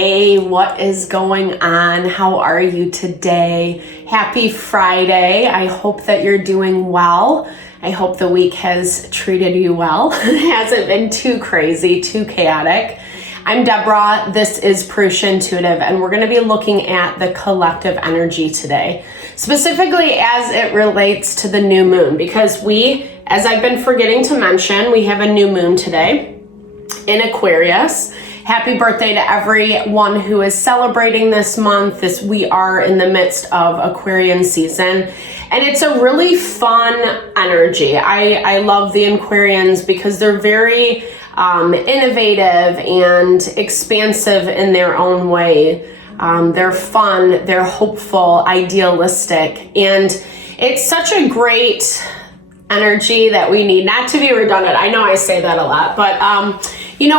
Hey, what is going on? How are you today? Happy Friday. I hope that you're doing well. I hope the week has treated you well. It hasn't been too crazy, too chaotic. I'm Deborah. This is Purusha Intuitive, and we're going to be looking at the collective energy today, specifically as it relates to the new moon, because as I've been forgetting to mention, we have a new moon today in Aquarius. Happy birthday to everyone who is celebrating this month. We are in the midst of Aquarian season, and it's a really fun energy. I love the Aquarians because they're very innovative and expansive in their own way. They're fun, they're hopeful, idealistic, and it's such a great energy that we need. Not to be redundant, I know I say that a lot, but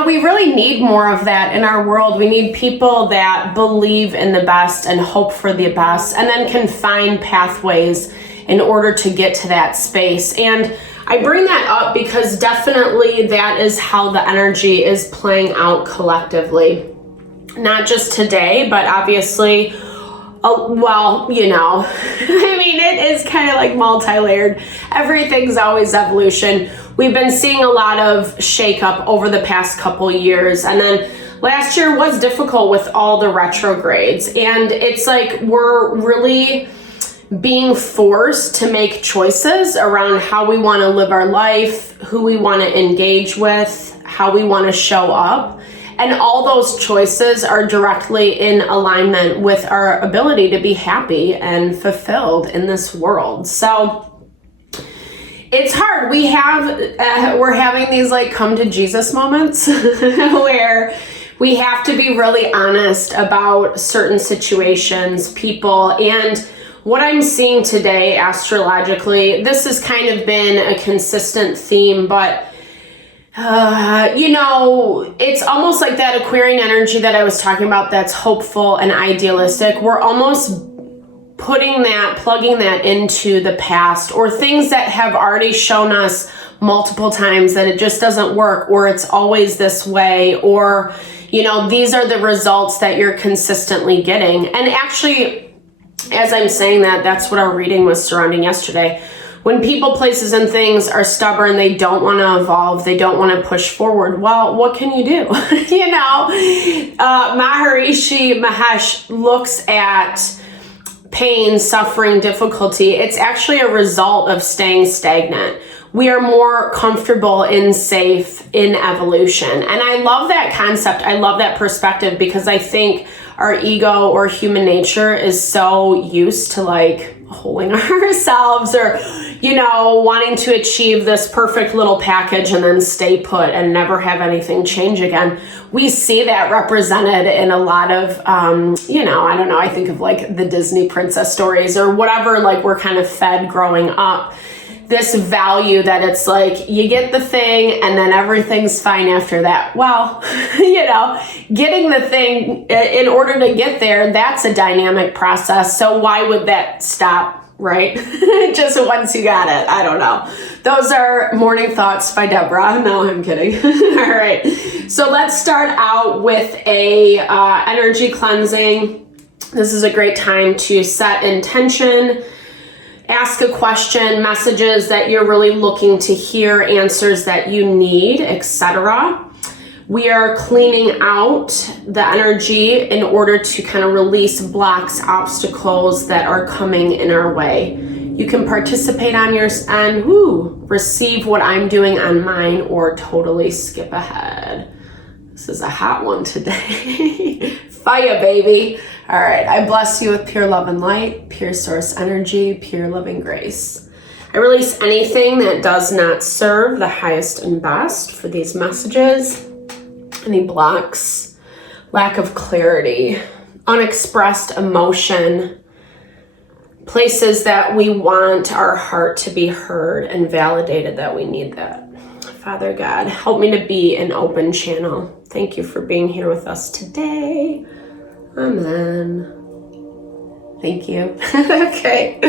we really need more of that in our world. We need people that believe in the best and hope for the best, and then can find pathways in order to get to that space. And I bring that up because definitely that is how the energy is playing out collectively. Not just today, but obviously, it is kind of like multi-layered. Everything's always evolution. We've been seeing a lot of shakeup over the past couple years. And then last year was difficult with all the retrogrades. And it's like we're really being forced to make choices around how we want to live our life, who we want to engage with, how we want to show up. And all those choices are directly in alignment with our ability to be happy and fulfilled in this world. So it's hard. We're having these like come to Jesus moments where we have to be really honest about certain situations, people, and what I'm seeing today astrologically. This has kind of been a consistent theme, but it's almost like that Aquarian energy that I was talking about that's hopeful and idealistic. We're almost plugging that into the past, or things that have already shown us multiple times that it just doesn't work, or it's always this way, or, these are the results that you're consistently getting. And actually, as I'm saying that, that's what our reading was surrounding yesterday. When people, places, and things are stubborn, they don't want to evolve, they don't want to push forward, well, what can you do? Maharishi Mahesh looks at pain, suffering, difficulty. It's actually a result of staying stagnant. We are more comfortable in safe, in evolution. And I love that concept. I love that perspective, because I think our ego or human nature is so used to like holding ourselves, or, wanting to achieve this perfect little package and then stay put and never have anything change again. We see that represented in a lot of, I don't know, I think of like the Disney princess stories or whatever, like we're kind of fed growing up. This value that it's like you get the thing and then everything's fine after that. Well, getting the thing in order to get there, that's a dynamic process. So why would that stop, right? Just once you got it. I don't know. Those are morning thoughts by Deborah. No, I'm kidding. All right. So let's start out with a energy cleansing. This is a great time to set intention. Ask a question, messages that you're really looking to hear, answers that you need, etc. We are cleaning out the energy in order to kind of release blocks, obstacles that are coming in our way. You can participate on your end, receive what I'm doing on mine, or totally skip ahead. This is a hot one today. Fire, baby. All right, I bless you with pure love and light, pure source energy, pure loving grace. I release anything that does not serve the highest and best for these messages. Any blocks, lack of clarity, unexpressed emotion, places that we want our heart to be heard and validated that we need that. Father God, help me to be an open channel. Thank you for being here with us today. Amen. Thank you. Okay.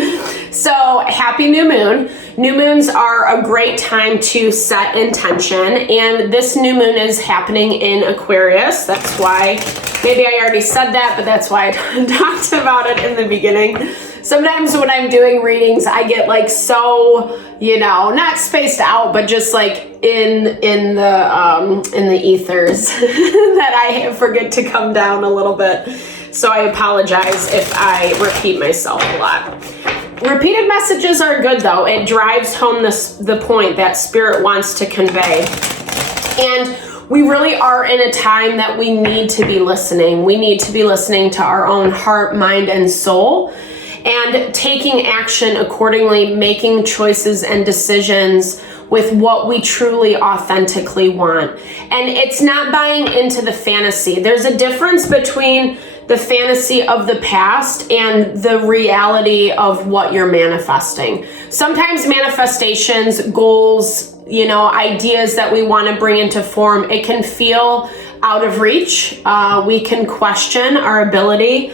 So happy new moon. New moons are a great time to set intention. And this new moon is happening in Aquarius. That's why, maybe I already said that, but that's why I talked about it in the beginning. Sometimes when I'm doing readings, I get like so, not spaced out, but just like in the ethers that I forget to come down a little bit. So I apologize if I repeat myself a lot. Repeated messages are good though. It drives home the point that spirit wants to convey. And we really are in a time that we need to be listening. We need to be listening to our own heart, mind, and soul, and taking action accordingly, making choices and decisions with what we truly authentically want. And it's not buying into the fantasy. There's a difference between the fantasy of the past and the reality of what you're manifesting. Sometimes manifestations, goals, ideas that we want to bring into form, it can feel out of reach. We can question our ability.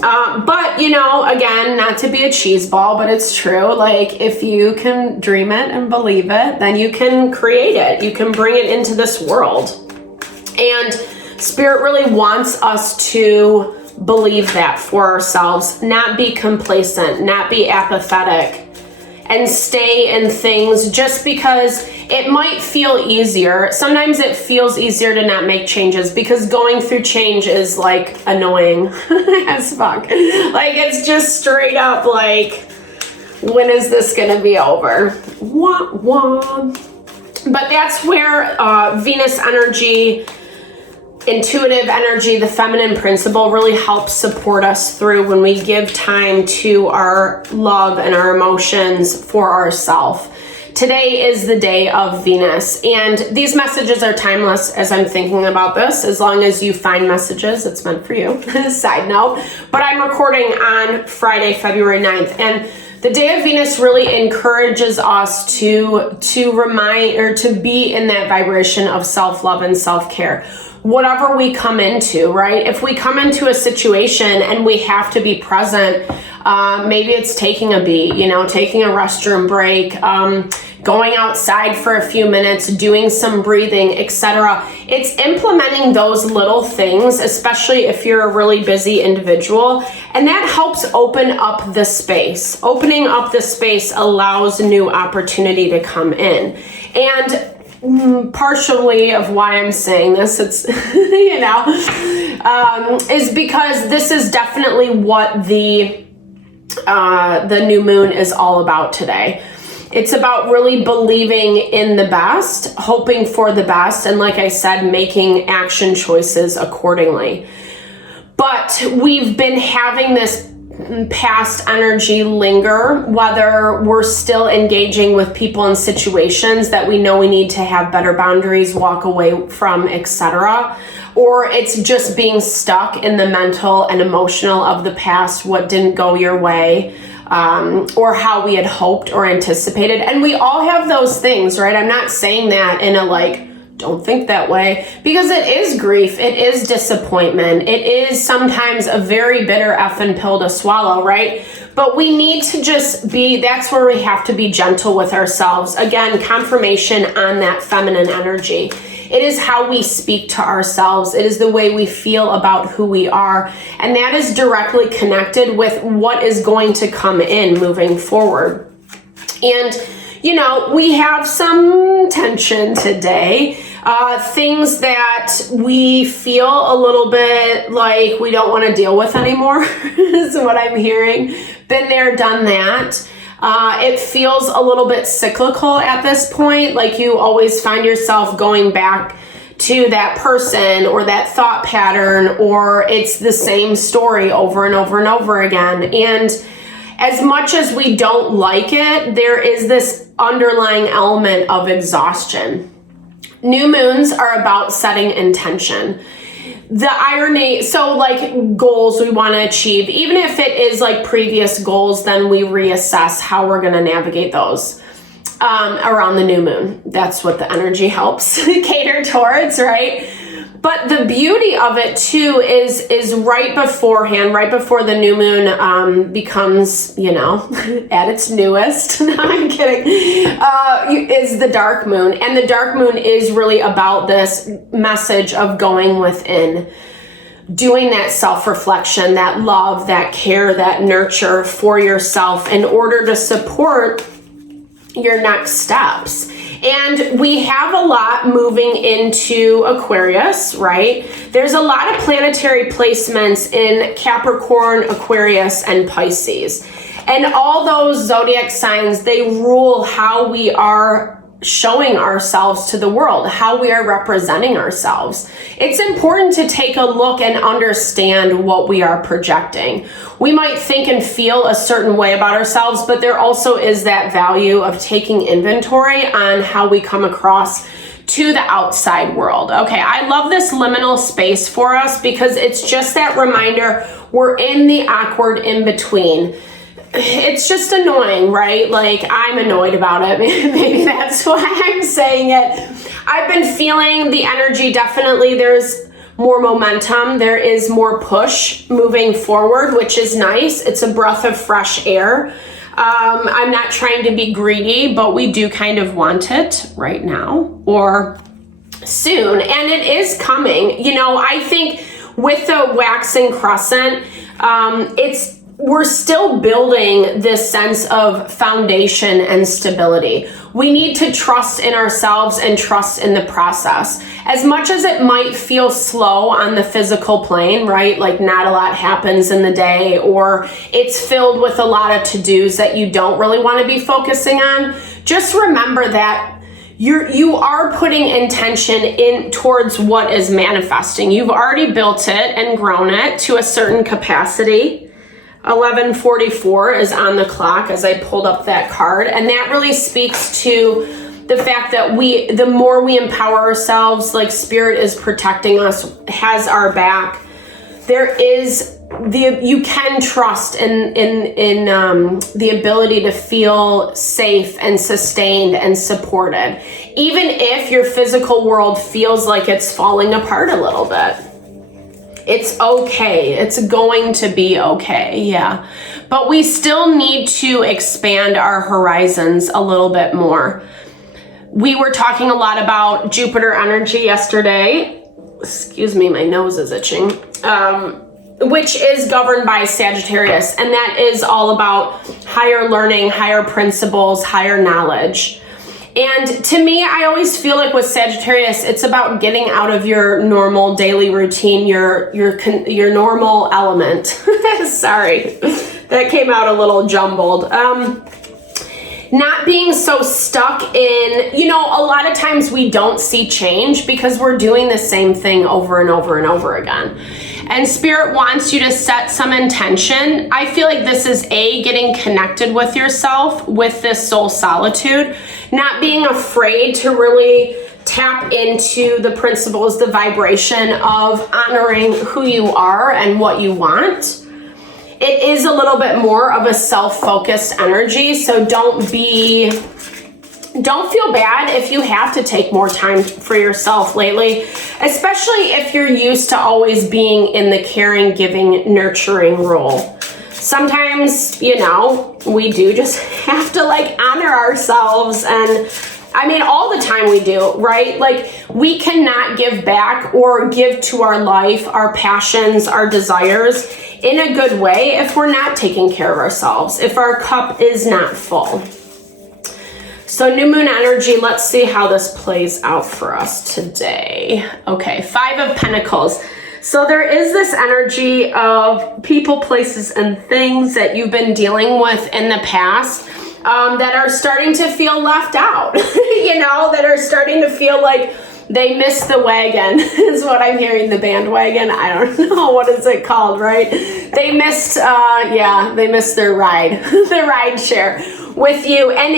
But, again, not to be a cheese ball, but it's true. Like, if you can dream it and believe it, then you can create it. You can bring it into this world. And Spirit really wants us to believe that for ourselves, not be complacent, not be apathetic, and stay in things just because it might feel easier. Sometimes it feels easier to not make changes because going through change is like annoying as fuck. Like, it's just straight up like, when is this gonna be over? Wah, wah. But that's where Venus energy, intuitive energy, the feminine principle really helps support us through when we give time to our love and our emotions for ourselves. Today is the day of Venus, and these messages are timeless as I'm thinking about this. As long as you find messages, it's meant for you. Side note, but I'm recording on Friday, February 9th, and the day of Venus really encourages us to remind or to be in that vibration of self-love and self-care. Whatever we come into, right? If we come into a situation and we have to be present, maybe it's taking a beat, taking a restroom break, going outside for a few minutes, doing some breathing, etc. It's implementing those little things, especially if you're a really busy individual, and that helps open up the space. Opening up the space allows new opportunity to come in. And partially of why I'm saying this, it's, is because this is definitely what the new moon is all about today. It's about really believing in the best, hoping for the best, and like I said, making action choices accordingly. But we've been having this past energy linger, whether we're still engaging with people and situations that we know we need to have better boundaries, walk away from, etc., or it's just being stuck in the mental and emotional of the past, what didn't go your way, or how we had hoped or anticipated. And we all have those things, right? I'm not saying that in a don't think that way, because it is grief, it is disappointment, it is sometimes a very bitter effing pill to swallow, right? But we need to just that's where we have to be gentle with ourselves. Again, confirmation on that feminine energy. It is how we speak to ourselves. It is the way we feel about who we are. And that is directly connected with what is going to come in moving forward. And we have some tension today. Things that we feel a little bit like we don't want to deal with anymore is what I'm hearing. Been there, done that. It feels a little bit cyclical at this point. Like you always find yourself going back to that person or that thought pattern, or it's the same story over and over and over again. And as much as we don't like it, there is this underlying element of exhaustion. New moons are about setting intention. The irony, so goals we want to achieve, even if it is previous goals, then we reassess how we're going to navigate those around the new moon. That's what the energy helps cater towards, right? But the beauty of it too is right beforehand, right before the new moon becomes, at its newest. No, I'm kidding. Is the dark moon, and the dark moon is really about this message of going within, doing that self-reflection, that love, that care, that nurture for yourself in order to support your next steps. And we have a lot moving into Aquarius, right? There's a lot of planetary placements in Capricorn, Aquarius, and Pisces. And all those zodiac signs, they rule how we are showing ourselves to the world, how we are representing ourselves. It's important to take a look and understand what we are projecting. We might think and feel a certain way about ourselves, but there also is that value of taking inventory on how we come across to the outside world. Okay, I love this liminal space for us because it's just that reminder we're in the awkward in between. It's just annoying, right? Like, I'm annoyed about it. Maybe that's why I'm saying it. I've been feeling the energy. Definitely there's more momentum. There is more push moving forward, which is nice. It's a breath of fresh air. I'm not trying to be greedy, but we do kind of want it right now or soon. And it is coming. I think with the waxing crescent, we're still building this sense of foundation and stability. We need to trust in ourselves and trust in the process. As much as it might feel slow on the physical plane, right? Like not a lot happens in the day, or it's filled with a lot of to-dos that you don't really want to be focusing on. Just remember that you are putting intention in towards what is manifesting. You've already built it and grown it to a certain capacity. 11:44 is on the clock as I pulled up that card. And that really speaks to the fact that the more we empower ourselves, like spirit is protecting us, has our back. You can trust in the ability to feel safe and sustained and supported, even if your physical world feels like it's falling apart a little bit. It's okay. It's going to be okay. Yeah. But we still need to expand our horizons a little bit more. We were talking a lot about Jupiter energy yesterday. Excuse me, my nose is itching. Which is governed by Sagittarius. And that is all about higher learning, higher principles, higher knowledge. And to me, I always feel like with Sagittarius, it's about getting out of your normal daily routine, your normal element. Sorry, that came out a little jumbled. Not being so stuck in, a lot of times we don't see change because we're doing the same thing over and over and over again. And Spirit wants you to set some intention. I feel like this is getting connected with yourself with this soul solitude, not being afraid to really tap into the principles, the vibration of honoring who you are and what you want. It is a little bit more of a self-focused energy, so don't feel bad if you have to take more time for yourself lately, especially if you're used to always being in the caring, giving, nurturing role. Sometimes, we do just have to honor ourselves, and all the time we do, right? We cannot give back or give to our life, our passions, our desires in a good way if we're not taking care of ourselves, if our cup is not full. So new moon energy, let's see how this plays out for us today. Okay, 5 of Pentacles. So there is this energy of people, places, and things that you've been dealing with in the past that are starting to feel left out, that are starting to feel like they missed the wagon is what I'm hearing, the bandwagon. I don't know, what is it called, right? They missed their ride, the ride share with you. And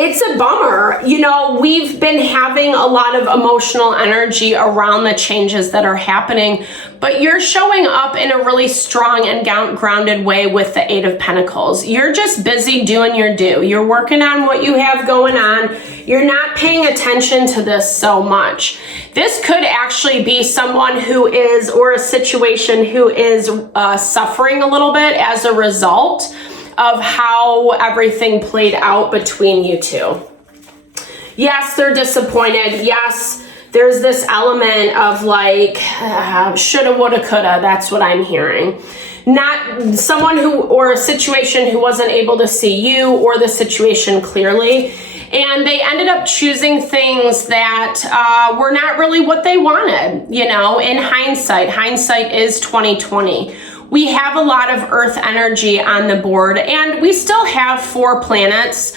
it's a bummer. You know, we've been having a lot of emotional energy around the changes that are happening, but you're showing up in a really strong and grounded way with the Eight of Pentacles. You're just busy doing your due. You're working on what you have going on. You're not paying attention to this so much. This could actually be someone who is, or a situation who is suffering a little bit as a result of how everything played out between you two. Yes, they're disappointed. Yes, there's this element of like, shoulda, woulda, coulda. That's what I'm hearing. Not someone who, or a situation who wasn't able to see you or the situation clearly. And they ended up choosing things that were not really what they wanted. You know, in hindsight is 2020. We have a lot of earth energy on the board, and we still have 4 planets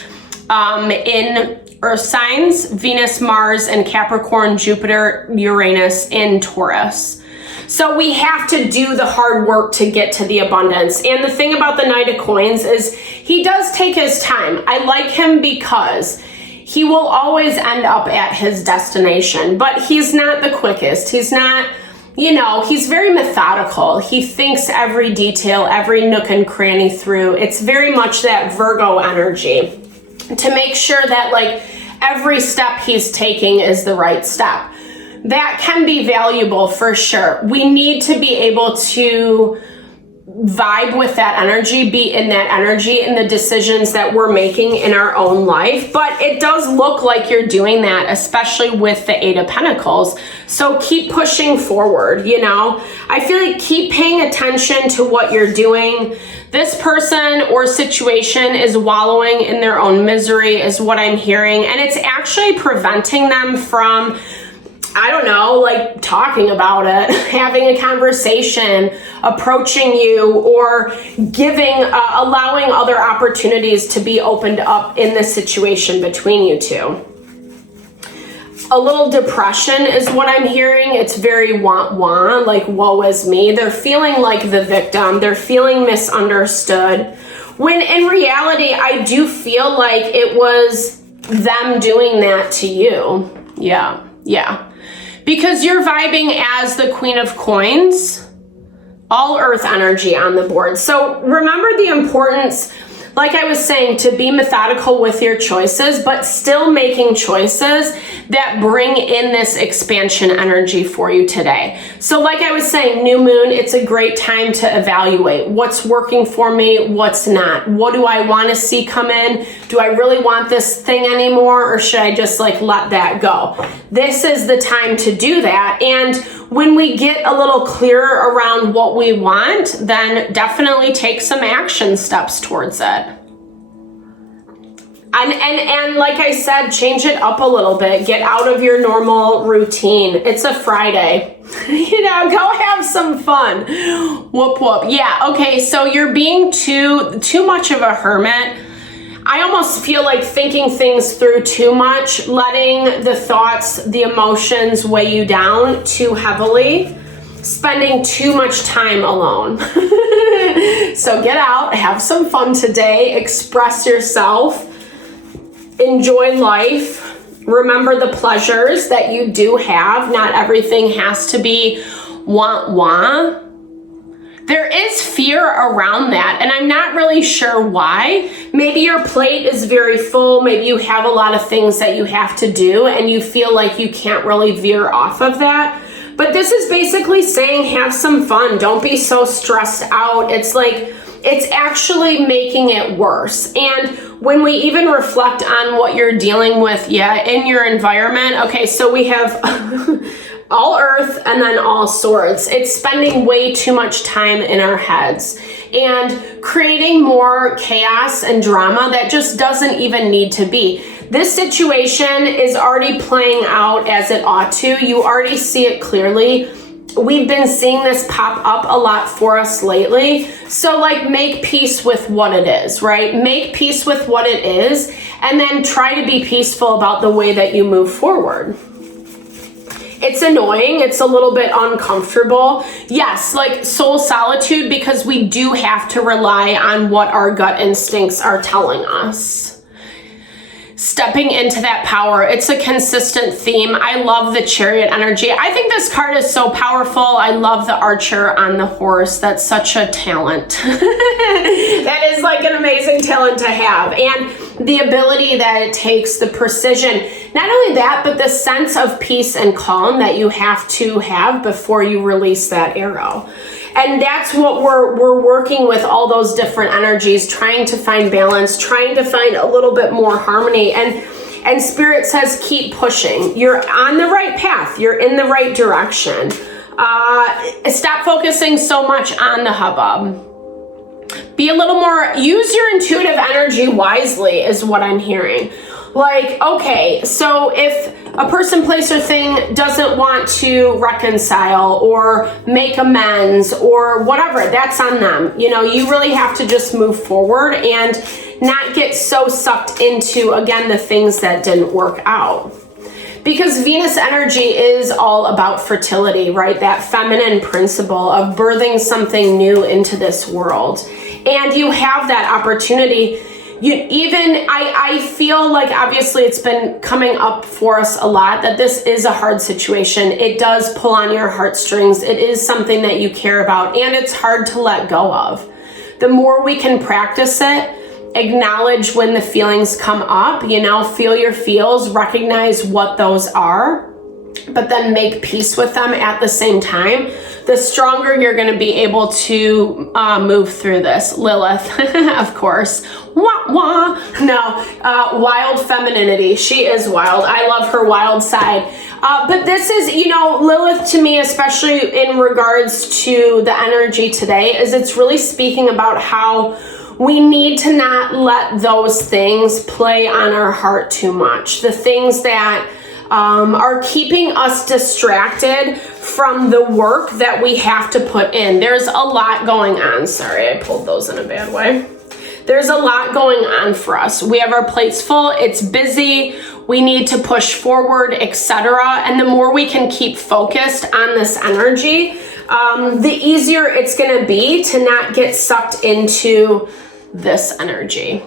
in earth signs: Venus, Mars, and Capricorn, Jupiter, Uranus in Taurus. So we have to do the hard work to get to the abundance. And the thing about the Knight of Coins is he does take his time. I like him because he will always end up at his destination, but he's not the quickest. He's not, you know, he's very methodical. He thinks every detail, every nook and cranny through. It's very much that Virgo energy to make sure that like every step he's taking is the right step. That can be valuable for sure. We need to be able to vibe with that energy, be in that energy in the decisions that we're making in our own life. But it does look like you're doing that, especially with the Eight of Pentacles. So keep pushing forward, you know. I feel like keep paying attention to what you're doing. This person or situation is wallowing in their own misery is what I'm hearing. And it's actually preventing them from, I don't know, like talking about it, having a conversation, approaching you, or giving, allowing other opportunities to be opened up in the situation between you two. A little depression is what I'm hearing. It's very wah-wah, like woe is me. They're feeling like the victim. They're feeling misunderstood. When in reality, I do feel like it was them doing that to you. Yeah. Because you're vibing as the Queen of Coins, all earth energy on the board. So remember the importance, like I was saying, to be methodical with your choices, but still making choices that bring in this expansion energy for you today. So like I was saying, new moon, it's a great time to evaluate what's working for me, what's not. What do I want to see come in? Do I really want this thing anymore, or should I just like let that go? This is the time to do that. And when we get a little clearer around what we want, then definitely take some action steps towards it. And like I said, change it up a little bit. Get out of your normal routine. It's a Friday. You know, go have some fun. Whoop, whoop. Yeah, okay, so you're being too much of a hermit. I almost feel like thinking things through too much, letting the thoughts, the emotions weigh you down too heavily, spending too much time alone. So get out, have some fun today, express yourself, enjoy life, remember the pleasures that you do have. Not everything has to be wah-wah. There is fear around that, and I'm not really sure why. Maybe your plate is very full. Maybe you have a lot of things that you have to do, and you feel like you can't really veer off of that. But this is basically saying have some fun. Don't be so stressed out. It's like, it's actually making it worse. And when we even reflect on what you're dealing with, in your environment, okay, so we have all earth and then all swords. It's spending way too much time in our heads and creating more chaos and drama that just doesn't even need to be. This situation is already playing out as it ought to. You already see it clearly. We've been seeing this pop up a lot for us lately. So like, make peace with what it is, right? Make peace with what it is, and then try to be peaceful about the way that you move forward. It's annoying. It's a little bit uncomfortable. Yes, like soul solitude, because we do have to rely on what our gut instincts are telling us. stepping into that power. It's a consistent theme. I love the Chariot energy. I think this card is so powerful. I love the Archer on the horse. That's such a talent. That is like an amazing talent to have. And the ability that it takes, the precision. Not only that, but the sense of peace and calm that you have to have before you release that arrow. And that's what we're working with, all those different energies, trying to find balance, trying to find a little bit more harmony. And Spirit says, keep pushing. You're on the right path. You're in the right direction. Stop focusing so much on the hubbub. Be a little more, use your intuitive energy wisely is what I'm hearing. Like, okay, so if a person, place, or thing doesn't want to reconcile or make amends or whatever, that's on them. You know, you really have to just move forward and not get so sucked into, again, the things that didn't work out. Because Venus energy is all about fertility, right? That feminine principle of birthing something new into this world. And you have that opportunity. I feel like obviously it's been coming up for us a lot that this is a hard situation. It does pull on your heartstrings. It is something that you care about, and it's hard to let go of. The more we can practice it, acknowledge when the feelings come up, you know, feel your feels, recognize what those are, but then make peace with them at the same time, the stronger you're going to be able to move through this. Lilith, of course. Wah, wah. No, wild femininity. She is wild. I love her wild side. But this is, you know, Lilith to me, especially in regards to the energy today, is it's really speaking about how we need to not let those things play on our heart too much. The things that are keeping us distracted from the work that we have to put in. There's a lot going on. Sorry, I pulled those in a bad way. There's a lot going on for us. We have our plates full. It's busy. We need to push forward, etc. And the more we can keep focused on this energy, the easier it's going to be to not get sucked into this energy.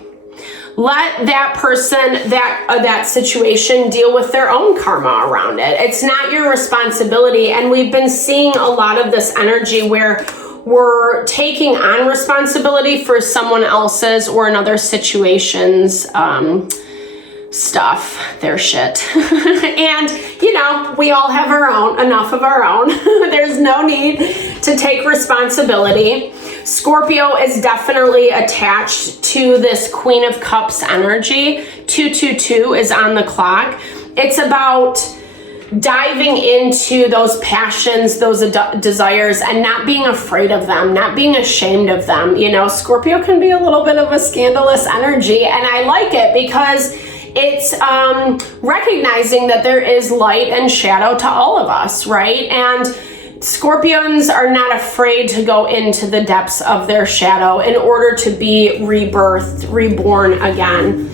Let that person, that situation deal with their own karma around it. It's not your responsibility. And we've been seeing a lot of this energy where we're taking on responsibility for someone else's or another situation's stuff, their shit. And, you know, we all have our own, enough of our own. There's no need to take responsibility. Scorpio is definitely attached to this Queen of Cups energy. 222 is on the clock. It's about diving into those passions, those desires, and not being afraid of them, not being ashamed of them. You know, Scorpio can be a little bit of a scandalous energy, and I like it because it's recognizing that there is light and shadow to all of us, right? And Scorpions are not afraid to go into the depths of their shadow in order to be rebirthed, reborn again.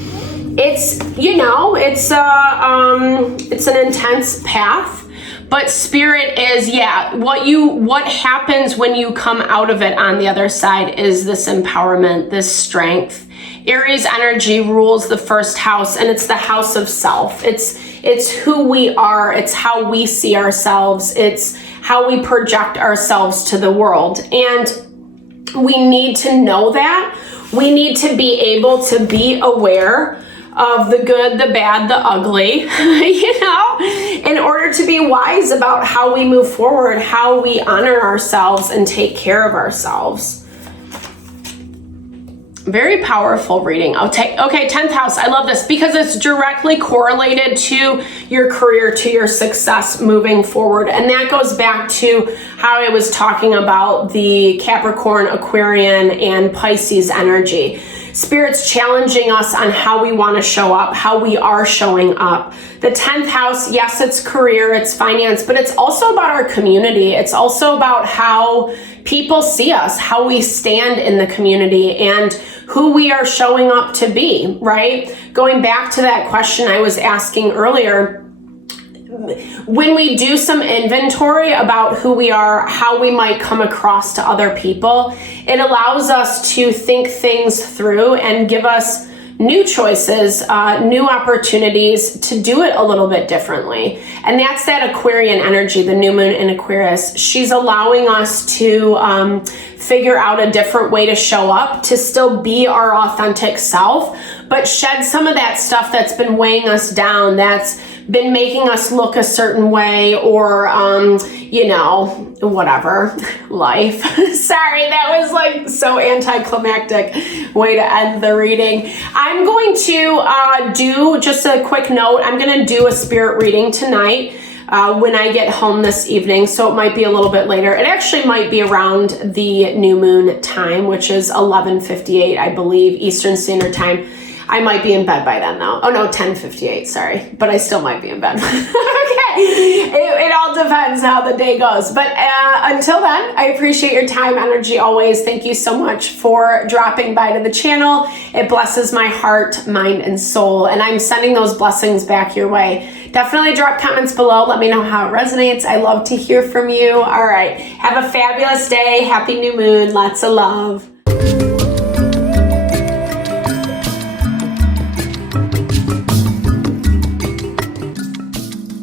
It's, you know, it's an intense path, but Spirit is, yeah, what happens when you come out of it on the other side is this empowerment, this strength. Aries energy rules the first house, and it's the house of self. It's who we are. It's how we see ourselves. It's how we project ourselves to the world. And we need to know that. We need to be able to be aware of the good, the bad, the ugly, you know, in order to be wise about how we move forward, how we honor ourselves and take care of ourselves. Very powerful reading. Okay, 10th house. I love this because it's directly correlated to your career, to your success moving forward. And that goes back to how I was talking about the Capricorn, Aquarian, and Pisces energy. Spirit's challenging us on how we want to show up, how we are showing up. The 10th house, yes, it's career, it's finance, but it's also about our community. It's also about how people see us, how we stand in the community, and who we are showing up to be, right? Going back to that question I was asking earlier, when we do some inventory about who we are, how we might come across to other people, it allows us to think things through and give us new choices, new opportunities to do it a little bit differently. And that's that Aquarian energy, the new moon in Aquarius. She's allowing us to figure out a different way to show up, to still be our authentic self, but shed some of that stuff that's been weighing us down, that's been making us look a certain way, or, you know, whatever, life. Sorry, that was like so anticlimactic way to end the reading. I'm going to do just a quick note. I'm going to do a spirit reading tonight when I get home this evening, so it might be a little bit later. It actually might be around the new moon time, which is 11:58, I believe, Eastern Standard Time. I might be in bed by then though. Oh no, 10:58, sorry. But I still might be in bed. Okay, it all depends how the day goes. But until then, I appreciate your time, energy always. Thank you so much for dropping by to the channel. It blesses my heart, mind, and soul. And I'm sending those blessings back your way. Definitely drop comments below. Let me know how it resonates. I love to hear from you. All right, have a fabulous day. Happy new moon. Lots of love.